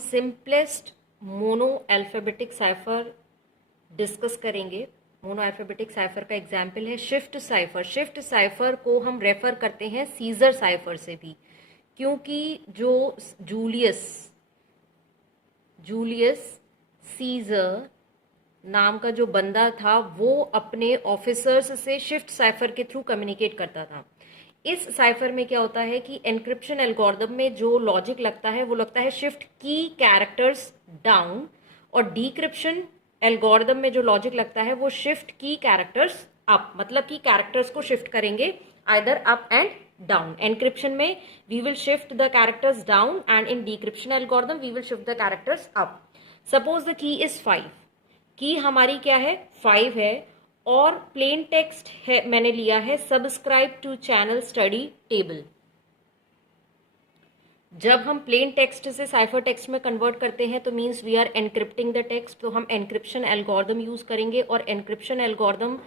Simplest mono alphabetic cipher discuss करेंगे। Mono alphabetic cipher का example है शिफ्ट साइफर। शिफ्ट साइफर को हम रेफर करते हैं सीजर साइफर से भी, क्योंकि जो जूलियस सीजर नाम का जो बंदा था वो अपने ऑफिसर्स से शिफ्ट साइफर के थ्रू कम्युनिकेट करता था। इस साइफर में क्या होता है कि एनक्रिप्शन एल्गोरिदम में जो लॉजिक लगता है वो लगता है शिफ्ट की कैरेक्टर्स डाउन, और डिक्रिप्शन एल्गोरिदम में जो लॉजिक लगता है वो शिफ्ट की कैरेक्टर्स अप, मतलब कि कैरेक्टर्स को शिफ्ट करेंगे either up and down. Encryption में we will shift the characters down and in decryption algorithm we will shift the characters up. Suppose the key is 5, की हमारी क्या है 5 है, और प्लेन टेक्स्ट है मैंने लिया है subscribe to channel study table. जब हम प्लेन टेक्स्ट से साइफर टेक्स्ट में कन्वर्ट करते हैं तो means we are encrypting the text, तो हम एनक्रिप्शन एल्गोरिदम यूज करेंगे। और एनक्रिप्शन एल्गोरिदम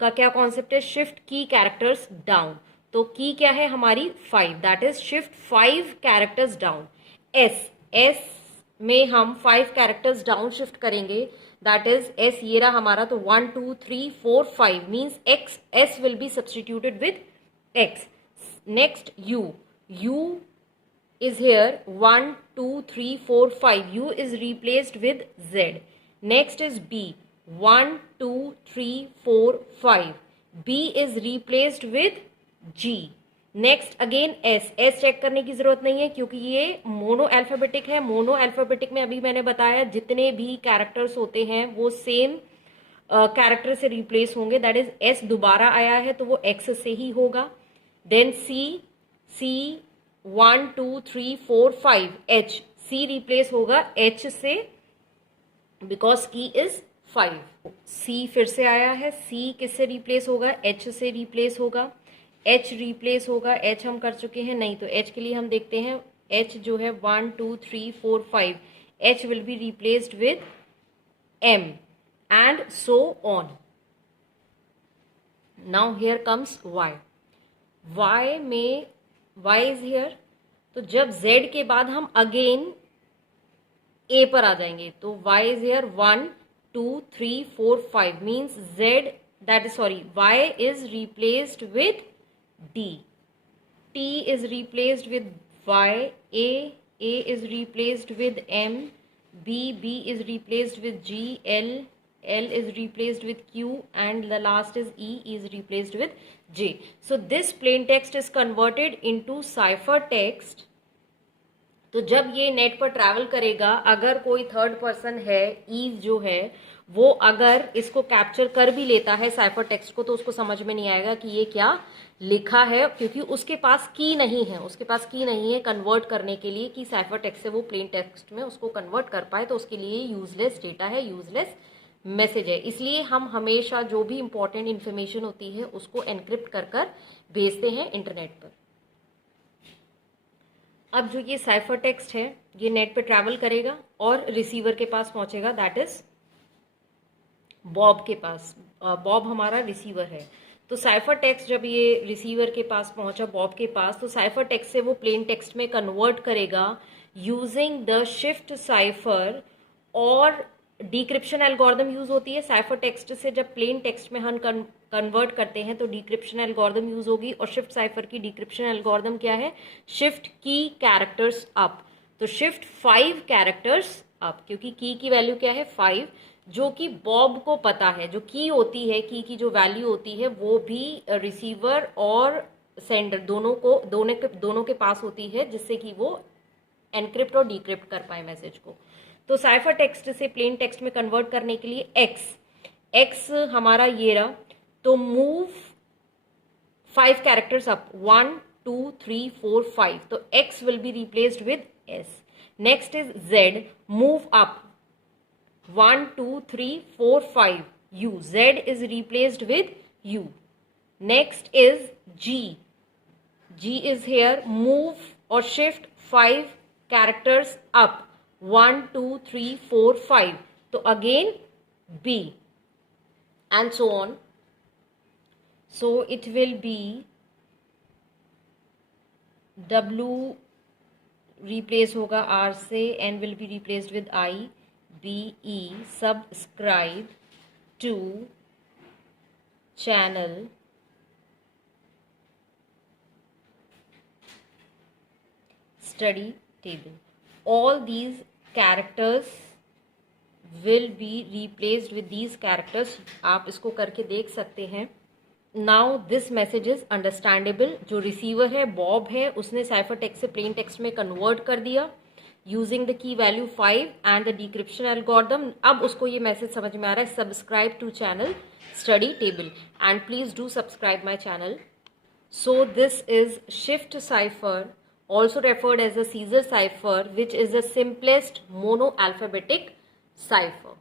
का क्या कॉन्सेप्ट है, शिफ्ट की कैरेक्टर्स डाउन। तो की क्या है हमारी 5, that is shift 5 characters down. S में हम 5 कैरेक्टर्स डाउन शिफ्ट करेंगे, दैट इज एस ये रहा हमारा, तो 1 2 3 4 5 means x, S will be substituted with x. Next you is here 1 2 3 4 5, u is replaced with z. Next is b 1 2 3 4 5, b is replaced with g. Next again S check करने की जरूरत नहीं है क्योंकि ये मोनो अल्फाबेटिक है। Monoalphabetic में अभी मैंने बताया जितने भी कैरेक्टर्स होते हैं वो सेम कैरेक्टर से रिप्लेस होंगे, दैट इज एस दोबारा आया है तो वो एक्स से ही होगा। देन सी 1 2 3 4 5, एच, सी रिप्लेस होगा एच से बिकॉज की इज 5। सी फिर से आया है, सी किससे रिप्लेस होगा, एच से रिप्लेस होगा। एच रिप्लेस होगा, एच हम कर चुके हैं, नहीं तो एच के लिए हम देखते हैं। एच जो है 1 2 3 4 5, H will be replaced with M and so on. Now here comes Y. Y में y इज हियर, तो जब z के बाद हम अगेन a पर आ जाएंगे तो y is here 1 2 3 4 5 means z that is sorry y is replaced with d, t is replaced with y, a is replaced with m, b is replaced with g, L is replaced with Q and the last is E is replaced with J. So this plain text is converted into cipher text. तो जब ये net पर travel करेगा, अगर कोई third person है ewe जो है वो अगर इसको कैप्चर कर भी लेता है साइफर टेक्स्ट को, तो उसको समझ में नहीं आएगा कि ये क्या लिखा है, क्योंकि उसके पास की नहीं है, उसके पास की नहीं है कन्वर्ट करने के लिए कि साइफर टेक्स्ट से वो प्लेन टेक्स्ट में उसको कन्वर्ट कर पाए। तो उसके लिए यूजलेस डेटा है, यूजलेस मैसेज है। इसलिए हम हमेशा जो भी इंपॉर्टेंट इंफॉर्मेशन होती है उसको एनक्रिप्ट कर कर भेजते हैं इंटरनेट पर। अब जो ये साइफर टेक्स्ट है ये नेट पे ट्रैवल करेगा और रिसीवर के पास पहुंचेगा, दैट इज बॉब के पास। बॉब हमारा रिसीवर है। तो साइफर टेक्स्ट जब ये रिसीवर के पास पहुंचा, बॉब के पास, तो साइफर टेक्स्ट से वो प्लेन टेक्स्ट में कन्वर्ट करेगा यूजिंग द शिफ्ट साइफर, और डिक्रिप्शन एल्गोरिदम यूज होती है। साइफर टेक्स्ट से जब प्लेन टेक्स्ट में हम कन्वर्ट करते हैं तो डिक्रिप्शन एल्गोरिदम यूज होगी। और शिफ्ट साइफर की डिक्रिप्शन एल्गोरिदम क्या है, शिफ्ट की कैरेक्टर्स अप। तो शिफ्ट 5 कैरेक्टर्स अप, क्योंकि की वैल्यू क्या है 5, जो कि बॉब को पता है। जो की होती है, की जो वैल्यू होती है वो भी रिसीवर और सेंडर दोनों के पास होती है, जिससे कि वो एनक्रिप्ट और डिक्रिप्ट कर पाए मैसेज को। तो साइफर टेक्स्ट से प्लेन टेक्स्ट में कन्वर्ट करने के लिए एक्स हमारा ये रहा, तो मूव 5 कैरेक्टर्स अप 1 2 3 4 5, तो X will be replaced with S. Next is Z, move up 1 2 3 4 5, U, Z is replaced with U. Next is G is here, move और शिफ्ट 5 कैरेक्टर्स अप 1 2 3 4 5, तो again B and so on. So it will be W, replace होगा R से, N will be replaced with I, B E, subscribe to channel study table. All these characters will be replaced with these characters. आप इसको करके देख सकते हैं. Now this message is understandable. जो receiver है बॉब है, उसने साइफर टेक्स्ट से प्लेन टेक्स्ट में कन्वर्ट कर दिया using the key value 5 and the decryption algorithm. अब उसको ये मैसेज समझ में आ रहा है, subscribe to channel study table and please do subscribe my channel. So this is shift cipher, also referred as the Caesar cipher, which is the simplest monoalphabetic cipher.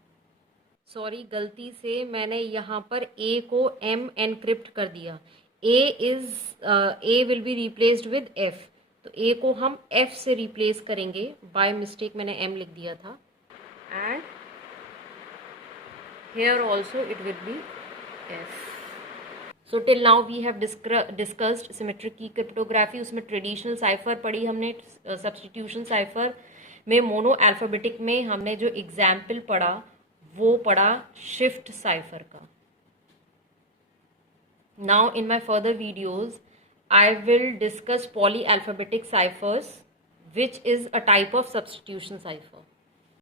Sorry, गलती से मैंने यहाँ पर A को M एनक्रिप्ट कर दिया. A will be replaced with F, तो A को हम F से रिप्लेस करेंगे. बाय मिस्टेक मैंने M लिख दिया था. And here also it will be F. So till now we have discussed symmetric key cryptography. उसमें ट्रेडिशनल साइफर पढ़ी हमने, सब्सटीट्यूशन साइफर में मोनो अल्फाबेटिक में हमने जो एग्जाम्पल पढ़ा वो पढ़ा शिफ्ट साइफर का. Now in my further videos I will discuss polyalphabetic ciphers which is a type of substitution cipher.